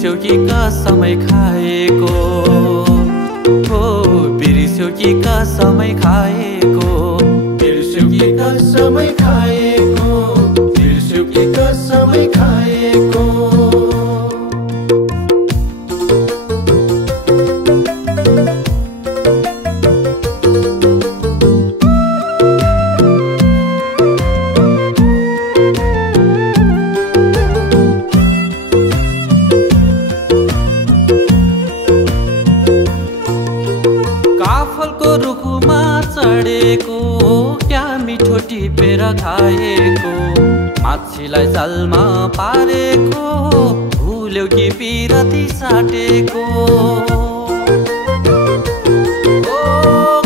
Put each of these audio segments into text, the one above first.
बिर्स्यौ कि कसमै खाएको हो, बिर्स्यौ कि कसमै खाएको, बिर्स्यौ कि कसमै खाएको, बिर्स्यौ कि कसमै खाएको। काफलको रुखमा चढेको क्या मिठो टिपेर खाएको, माछीलाई जालमा पारेको भुल्यौ कि पिरती साटेको।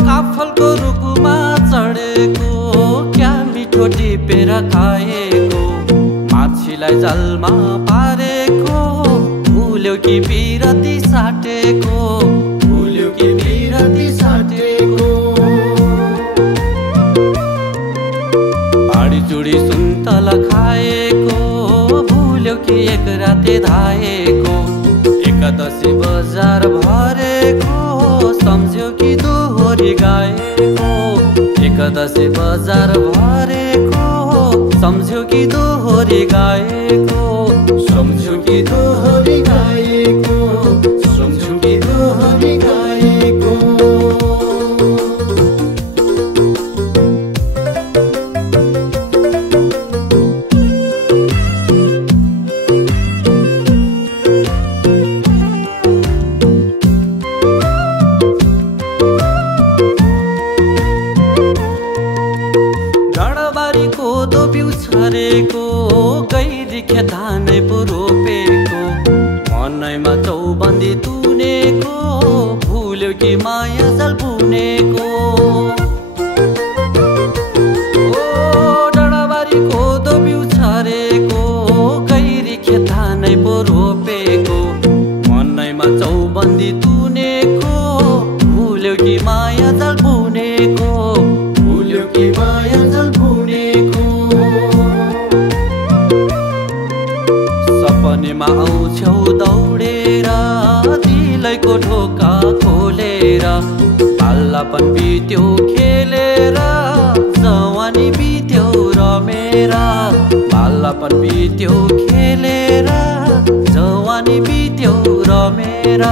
काफलको रुखमा चढेको क्या मिठो टिपेर खाएको, माछीलाई जालमा पारेको भुल्यौ कि पिरती साटेको, भुल्यौ कि पिरती साटेको। बाडी चुडी सुन्तला खाएको भुल्यौ कि एक राते धाएको, एकादशी बजार भरेको सम्झ्यौ कि दोहोरी गाएको, एकादशी बजार भरेको सम्झ्यौ कि दोहोरी गाएको, सम्झ्यौ कि दोहोरी गाएको, सम्झ्यौ कि दोहोरी गाएको। डाँडाबारी कोदो बिउ छरेको, गैरी खेत धानै पो रोपेको, मनैमा चौबन्दी तुनेको भुल्यौ कि माया जाल बुनेको। डाँडाबारी कोदो बिउ छरेको, गैरी खेत धानै पो रोपेको, मनैमा चौबन्दी तुनेको भुल्यौ कि माया जाल बुनेको, भुल्यौ कि माया जाल बुनेको। सपनीमा आउँछौ दौडेर दिलैको ढोका खोलेर, बाल्लापन बित्यो खेलेर जवानी बित्यो रमेर, बाल्लापन बित्यो खेलेर जवानी बित्यो रमेर।